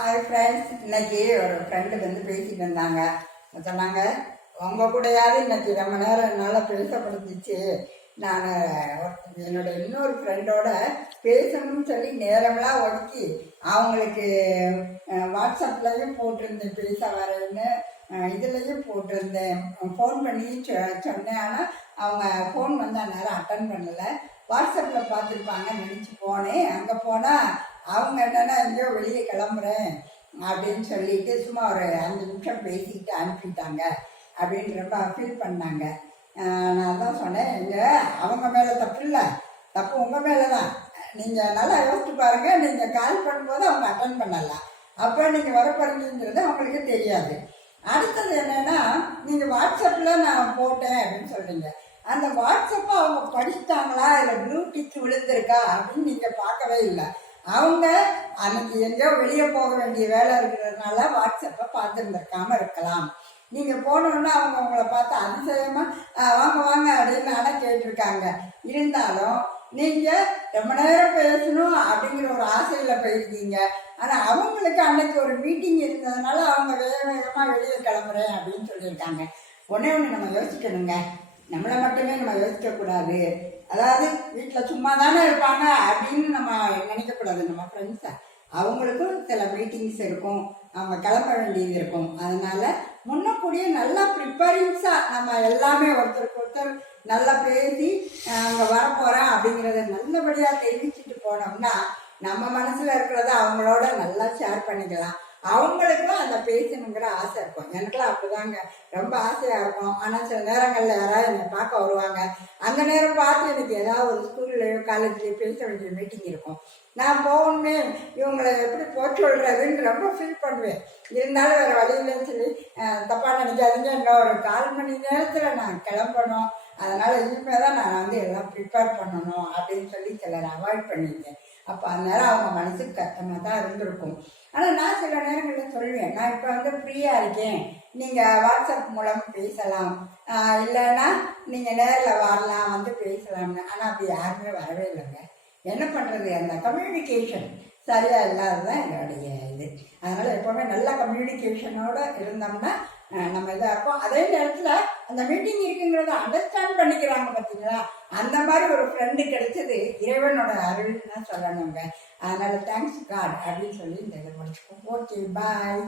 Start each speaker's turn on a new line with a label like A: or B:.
A: Hi friends இன்னைக்கு ஒரு friend வந்து பேசிட்டு இருந்தாங்க. சொன்னாங்க உங்க கூடயாவது இன்னைக்கு ரொம்ப நேரம் என்னால் பேசப்படுத்துச்சு நான் என்னோட இன்னொரு ஃப்ரெண்டோட பேசணும்னு சொல்லி நேரம்லாம் ஒதுக்கி அவங்களுக்கு வாட்ஸ்அப்லையும் போட்டிருந்தேன் பேச வரேன்னு இதுலேயும் போட்டிருந்தேன். ஃபோன் பண்ணி சொ- சொன்னேன். ஆனால் அவங்க ஃபோன் வந்து அந்நேரம் அட்டன் பண்ணலை. வாட்ஸ்அப்பில் பார்த்துருப்பாங்க நினச்சி போனேன். அங்கே போனால் அவங்க என்னன்னா எங்கேயோ வெளியே கிளம்புறேன் அப்படின்னு சொல்லிட்டு சும்மா ஒரு அஞ்சு நிமிஷம் பேசிக்கிட்டு அனுப்பிட்டாங்க அப்படின்னு ரொம்ப ஃபீல் பண்ணாங்க நான் தான் சொன்னேன் இங்கே அவங்க மேலே தப்பு இல்லை. தப்பு உங்கள் மேலே தான் நீங்கள் நல்லா யோசிச்சு பாருங்கள் நீங்கள் கால் பண்ணும்போது அவங்க அட்டன் பண்ணலாம் அப்போ நீங்கள் வரப்போறீங்கிறது அவங்களுக்கு தெரியாது. அடுத்தது என்னென்னா நீங்கள் வாட்ஸ்அப்பில் நான் போட்டேன் அப்படின்னு சொல்கிறீங்க அந்த வாட்ஸ்அப்பை அவங்க படிச்சிட்டாங்களா? இல்லை ப்ளூ டிக் விழுந்திருக்கா? அப்படின்னு நீங்கள் பார்க்கவே இல்லை. அவங்க அன்னைக்கு எங்கேயோ வெளியே போக வேண்டிய வேலை இருக்கிறதுனால வாட்ஸ்அப்பை பார்த்துருந்துருக்காம இருக்கலாம். நீங்கள் போனோன்னா அவங்க உங்களை பார்த்து அதிசயமா வாங்க வாங்க அப்படின்னு ஆனால் கேட்டிருக்காங்க. இருந்தாலும் நீங்கள் ரொம்ப நேரம் பேசணும் அப்படிங்கிற ஒரு ஆசையில் போயிருக்கீங்க. ஆனால் அவங்களுக்கு அன்னைக்கு ஒரு மீட்டிங் இருந்ததுனால அவங்க வேக வேகமாக வெளியே கிளம்புறேன் அப்படின்னு சொல்லியிருக்காங்க. ஒன்றே ஒன்று நம்ம யோசிக்கணுங்க. நம்மளை மட்டுமே நம்ம யோசிக்கக்கூடாது. அதாவது வீட்டில் சும்மா தானே இருப்பாங்க அப்படின்னு நம்ம நினைக்கக்கூடாது. நம்ம ஃப்ரெண்ட்ஸை அவங்களுக்கும் சில மீட்டிங்ஸ் இருக்கும். அவங்க கிளம்ப வேண்டியது இருக்கும். அதனால முன்னக்கூடிய நல்லா ப்ரிப்பரிங்ஸாக நம்ம எல்லாமே ஒருத்தருக்கு ஒருத்தர் நல்லா பேசி அங்கே வரப்போகிறேன் அப்படிங்கிறத நல்லபடியாக தெரிவிச்சுட்டு போனோம்னா நம்ம மனசில் இருக்கிறத அவங்களோட நல்லா ஷேர் பண்ணிக்கலாம். அவங்களுக்கும் அந்த பேசணுங்கிற ஆசை இருக்கும். எனக்குலாம் அப்படிதாங்க. ரொம்ப ஆசையாக இருக்கும். ஆனால் சில நேரங்களில் யாராவது என்னை பார்க்க வருவாங்க. அந்த நேரம் பார்த்து எனக்கு ஏதாவது ஒரு ஸ்கூல்லையோ காலேஜ்லேயோ பேச வேண்டிய மீட்டிங் இருக்கும். நான் போகணுமே இவங்களை எப்படி போக ரொம்ப ஃபீல் பண்ணுவேன். இருந்தாலும் வேறு வழியிலன்னு சொல்லி தப்பாக தப்பா நினைக்காதீங்க. இன்னும் ஒரு கால் மணி நேரத்தில் நான் கிளம்பணும். அதனால் இனிமேல் தான் நான் வந்து எல்லாம் ப்ரிப்பேர் பண்ணணும் அப்படின்னு சொல்லி சிலர் அவாய்ட் பண்ணியிருக்கேன் அப்போ அந்நேரம் அவங்க மனசுக்கு கஷ்டமாக தான் இருந்திருக்கும். ஆனால் நான் சில நேரங்களில் சொல்லுவேன் நான் இப்போ வந்து ஃப்ரீயாக இருக்கேன். நீங்கள் வாட்ஸ்அப் மூலம் பேசலாம். இல்லைன்னா நீங்கள் நேரில் வரலாம் வந்து பேசலாம்னு. ஆனால் அப்படி யாருமே வரவே இல்லைங்க. என்ன பண்ணுறது அந்த கம்யூனிகேஷன் சரியாக இல்லாததான் என்னுடைய இது. அதனால் எப்போவுமே நல்ல கம்யூனிகேஷனோட இருந்தோம்னா நம்ம இதாக இருப்போம் அதே நேரத்தில் அந்த மீட்டிங் இருக்குங்கிறத அண்டர்ஸ்டாண்ட் பண்ணிக்கிறாங்க பார்த்தீங்களா? அந்த மாதிரி ஒரு ஃப்ரெண்டு கிடைச்சது இறைவனோட அருள்னு தான் சொல்லணுங்க. அதனால தேங்க்ஸ் காட் அப்படின்னு சொல்லி இந்த இதை முடிச்சுக்கோம் ஓகே பாய்